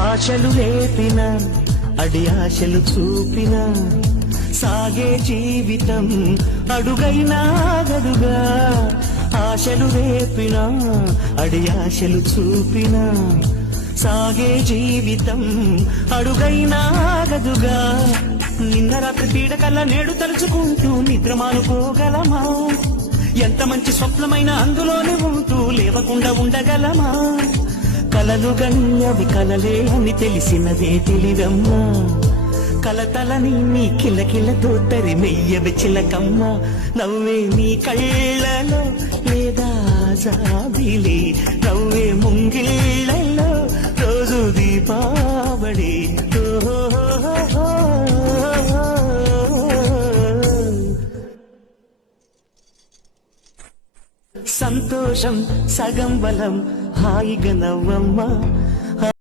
ఆశలు రేపిన అడి ఆశలు చూపిన సాగే జీవితం అడుగైనా గడుగా. ఆశలు రేపిన అడి ఆశలు చూపిన సాగే జీవితం అడుగైనా గదుగా. నిన్న రాత్రి పీడకల్లా నేడు తలుచుకుంటూ నిద్ర మానుకోగలమా? ఎంత మంచి స్వప్నమైన అందులోనే ఉంటూ లేవకుండా ఉండగలమా? కలలు గన్నవి కలలే అని తెలిసినదే తెలివమ్మా. కలతలని నీ కిలకిలతో తరిమెయ్యవి చిలకమ్మ. నవ్వే నీ కళ్ళలో లేదా జాబిలి, నవ్వే ముంగిళ్ళలో రోజు దీపావళి. సంతోషం సగం బలం హాయిగా నవ్వమ్మ.